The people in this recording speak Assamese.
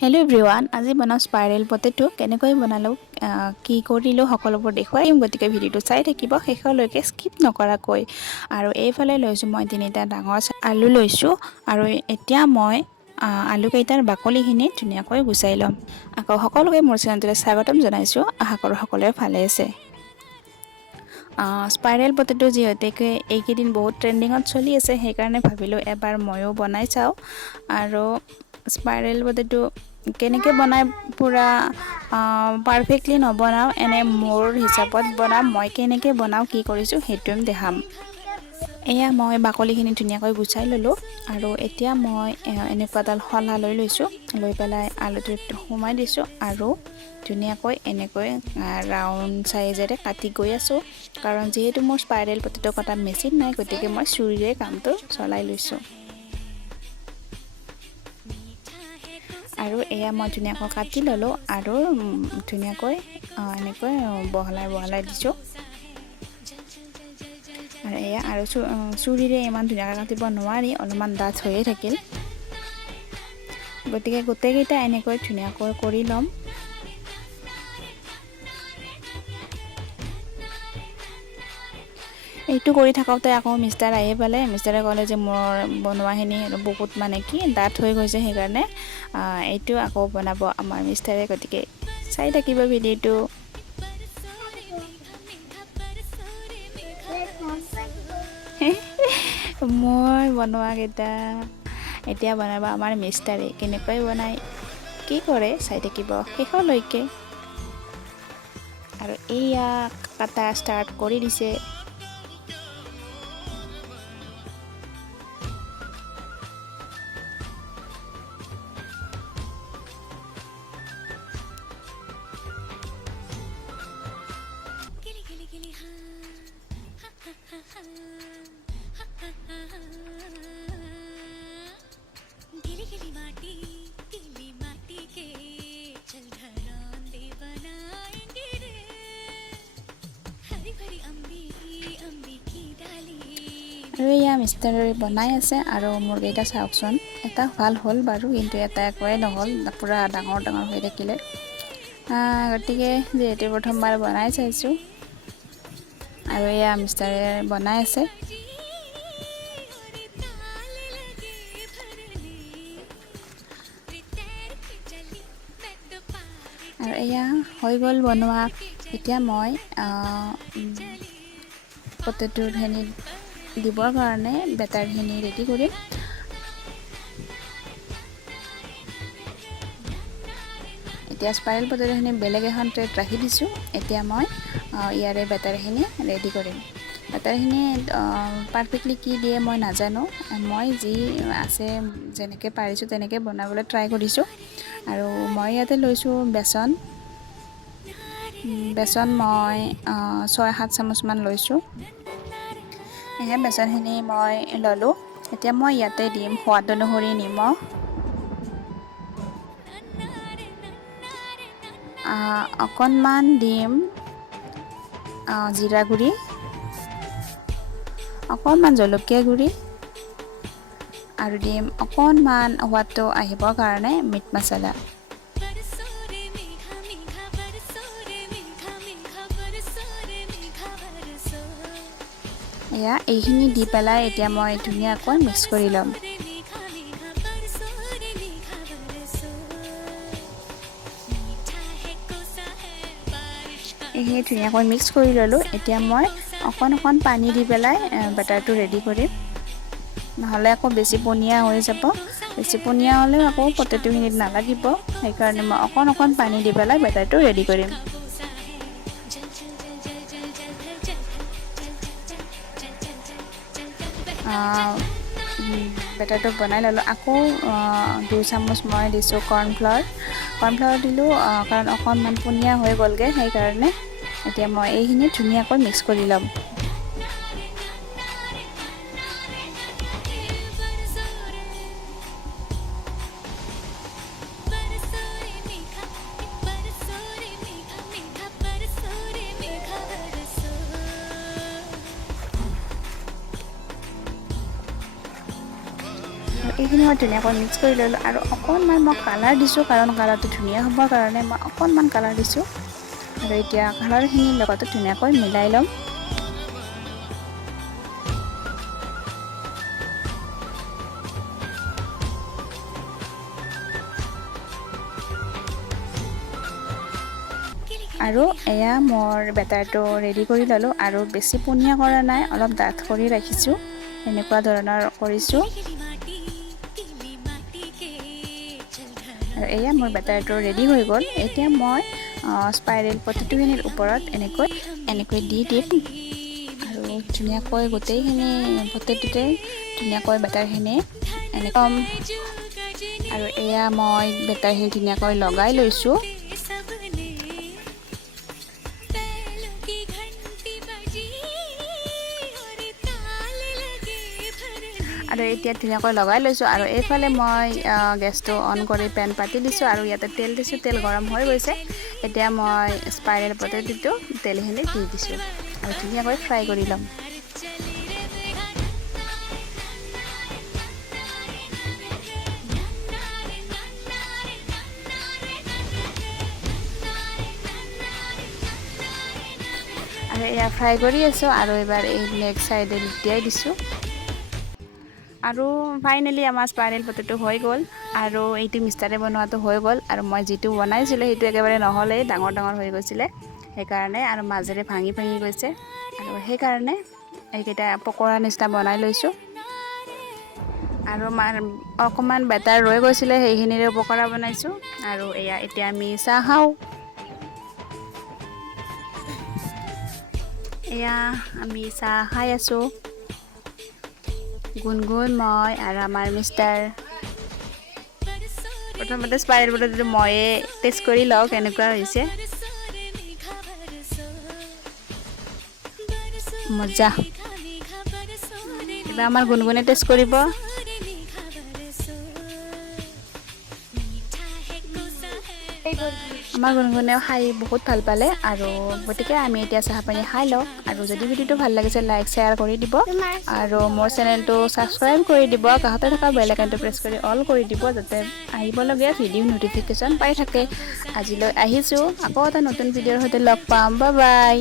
হেল্ল' এভৰিৱান, আজি বনাওঁ স্পাইৰেল পটেটো। কেনেকৈ বনালোঁ, কি কৰিলোঁ সকলোবোৰ দেখুৱাই দিম। গতিকে ভিডিঅ'টো চাই থাকিব শেষলৈকে, স্কিপ নকৰাকৈ। আৰু এইফালে লৈছোঁ মই 3টা ডাঙৰ আলু লৈছোঁ। আৰু এতিয়া মই আলুকেইটাৰ বাকলিখিনি ধুনীয়াকৈ গুচাই ল'ম। আকৌ সকলোকে মোৰ চেনেলটোলৈ স্বাগতম জনাইছোঁ। আশা কৰোঁ সকলোৱে ভালে আছে। স্পাইৰেল পটেটো যিহেতুকে এইকেইদিন বহুত ট্ৰেণ্ডিঙত চলি আছে, সেইকাৰণে ভাবিলোঁ এবাৰ ময়ো বনাই চাওঁ। আৰু স্পাইৰেল পটেটো কেনেকৈ বনাই পূৰা পাৰফেক্টলি নবনাওঁ, এনে মোৰ হিচাপত বনাম। মই কেনেকৈ বনাওঁ, কি কৰিছোঁ সেইটোৱে দেখাম। এয়া মই বাকলিখিনি ধুনীয়াকৈ গুচাই ল'লোঁ। আৰু এতিয়া মই এনেকুৱা এডাল শলা লৈ লৈছোঁ। লৈ পেলাই আলুটোত সোমাই দিছোঁ আৰু ধুনীয়াকৈ এনেকৈ ৰাউণ্ড চাইজেৰে কাটি গৈ আছোঁ। কাৰণ যিহেতু মোৰ স্পাইৰেল পটেটো কটা মেচিন নাই, গতিকে মই চুৰিৰে কামটো চলাই লৈছোঁ। আৰু এয়া মই ধুনীয়াকৈ কাটি ল'লোঁ আৰু ধুনীয়াকৈ এনেকৈ বহলাই দিছোঁ। আৰু এয়া আৰু চুৰিৰে ইমান ধুনীয়াকৈ কাটিব নোৱাৰি, অলপমান ডাঠ হৈয়ে থাকিল। গতিকে গোটেইকেইটা এনেকৈ ধুনীয়াকৈ কৰি ল'ম। এইটো কৰি থাকোঁতে আকৌ মিষ্টাৰ আহি পালে। মিষ্টাৰে ক'লে যে মোৰ বনোৱাখিনি বহুত কি ডাঠ হৈ গৈছে, সেইকাৰণে এইটো আকৌ বনাব আমাৰ মিষ্টাৰে। গতিকে চাই থাকিব ভিডিঅ'টো। মই বনোৱাকেইটা এতিয়া বনাব আমাৰ মিষ্টাৰে। কেনেকৈ বনায়, কি কৰে চাই থাকিব শেষলৈকে। আৰু এয়া কাটা ষ্টাৰ্ট কৰি দিছে। আৰু এয়া মিষ্টাৰে বনাই আছে। আৰু মুৰ্গীকেইটা চাওকচোন, এটা ভাল হ'ল বাৰু, কিন্তু এটা একোৱেই নহ'ল, পূৰা ডাঙৰ হৈ থাকিলে। গতিকে যিহেতু প্ৰথমবাৰ বনাই চাইছোঁ, আৰু এয়া মিষ্টাৰে বনাই আছে। আৰু এয়া হৈ গ'ল বনোৱা। এতিয়া মই পটেটোখিনি দিবৰ কাৰণে বেটাৰখিনি ৰেডি কৰিম। এতিয়া স্পাইৰেল পটেটোখিনি বেলেগ এখন ট্ৰেত ৰাখি দিছোঁ। এতিয়া মই ইয়াৰে বেটাৰখিনি ৰেডি কৰিম। বেটাৰখিনি পাৰফেক্টলি কি দিয়ে মই নাজানো। মই যি আছে যেনেকৈ পাৰিছোঁ তেনেকৈ বনাবলৈ ট্ৰাই কৰিছোঁ। আৰু মই ইয়াতে লৈছোঁ বেচন মই 6-7 চামুচমান লৈছোঁ। সেই বেচনখিনি মই ল'লোঁ। এতিয়া মই ইয়াতে দিম সোৱাদ অনুসৰি নিমখ, অকণমান দিম জিৰা গুড়ি, অকণমান জলকীয়া গুড়ি, আৰু দিম অকণমান সোৱাদটো আহিবৰ কাৰণে মিট মছলা। এয়া এইখিনি দি পেলাই এতিয়া মই ধুনীয়াকৈ মিক্স কৰি ল'ম। এইখিনি ধুনীয়াকৈ মিক্স কৰি ল'লোঁ। এতিয়া মই অকণ পানী দি পেলাই বেটাৰটো ৰেডি কৰিম। নহ'লে আকৌ বেছি পনীয়া হৈ যাব। বেছি পনীয়া হ'লেও আকৌ পটেটোখিনিত নালাগিব। সেইকাৰণে মই অকণ পানী দি পেলাই বেটাৰটো ৰেডি কৰিম। বেটাৰটো বনাই ল'লোঁ। আকৌ 2 চামুচ মই দিছোঁ কৰ্ণফ্লাৱাৰ দিলোঁ, কাৰণ অকণমান পনীয়া হৈ গ'লগৈ, সেইকাৰণে। এতিয়া মই এইখিনি ধুনীয়াকৈ মিক্স কৰি ল'ম। এইখিনি মই ধুনীয়াকৈ মিক্স কৰি ল'লোঁ আৰু অকণমান মই কালাৰ দিছোঁ, কাৰণ কালাৰটো ধুনীয়া হ'বৰ কাৰণে মই অকণমান কালাৰ দিছোঁ। আৰু এতিয়া কালাৰখিনিৰ লগতে ধুনীয়াকৈ মিলাই ল'ম। আৰু এয়া মোৰ বেটাৰটো ৰেডি কৰি ল'লোঁ আৰু বেছি পনীয়া কৰা নাই, অলপ ডাঠ কৰি ৰাখিছোঁ, এনেকুৱা ধৰণৰ কৰিছোঁ। আৰু এয়া মোৰ বেটাৰটো ৰেডি হৈ গ'ল। এতিয়া মই স্পাইৰেল পটেটোখিনিৰ ওপৰত এনেকৈ দি দিম আৰু ধুনীয়াকৈ গোটেইখিনি পটেটোতে ধুনীয়াকৈ বেটাৰখিনি এনেকৈ আৰু এয়া মই বেটাৰখিনি ধুনীয়াকৈ লগাই লৈছোঁ। আৰু এতিয়া ধুনীয়াকৈ লগাই লৈছোঁ আৰু এইফালে মই গেছটো অন কৰি পেন পাতি দিছোঁ আৰু ইয়াতে তেল দিছোঁ, তেল গৰম হৈ গৈছে। এতিয়া মই স্পাইৰেল পটেটোটো তেলখিনি দি দিছোঁ আৰু ধুনীয়াকৈ ফ্ৰাই কৰি ল'ম। আৰু এয়া ফ্ৰাই কৰি আছোঁ আৰু এবাৰ এই নেক্সট চাইডে লুটিয়াই দিছোঁ। আৰু ফাইনেলি আমাৰ স্পাইৰেল পটেটো হৈ গ'ল আৰু এইটো মিক্সাৰে বনোৱাটো হৈ গ'ল। আৰু মই যিটো বনাইছিলোঁ সেইটো একেবাৰে নহ'লেই, ডাঙৰ ডাঙৰ হৈ গৈছিলে সেইকাৰণে, আৰু মাজেৰে ভাঙি গৈছে। আৰু সেইকাৰণে এইকেইটা পকৰা নিচিনা বনাই লৈছোঁ। আৰু অকণমান বেটাৰ ৰৈ গৈছিলে, সেইখিনিৰে পকৰা বনাইছোঁ। আৰু এয়া এতিয়া আমি চাহ খাওঁ। এয়া আমি চাহ খাই আছোঁ, গুণগুণ, মই আৰু আমাৰ মিষ্টাৰ। প্ৰথমতে স্পাইৰেল পটেটোটো ময়ে টেষ্ট কৰি লওঁ কেনেকুৱা হৈছে। মজা। এইবাৰ আমাৰ গুণগুণে টেষ্ট কৰিব। আমাৰ গুণগুণেও খাই বহুত ভাল পালে, আৰু গতিকে আমি এতিয়া চাহ পানী খাই লওঁ। আৰু যদি ভিডিঅ'টো ভাল লাগিছে লাইক শ্বেয়াৰ কৰি দিব আৰু মোৰ চেনেলটো ছাবস্ক্ৰাইব কৰি দিব। কাষতে থকা বেল আইকনটো প্ৰেছ কৰি অল কৰি দিব, যাতে আহিবলগীয়া ভিডিঅ' ন'টিফিকেশ্যন পাই থাকে। আজিলৈ আহিছোঁ, আকৌ এটা নতুন ভিডিঅ'ৰ সৈতে লগ পাম। Bye bye.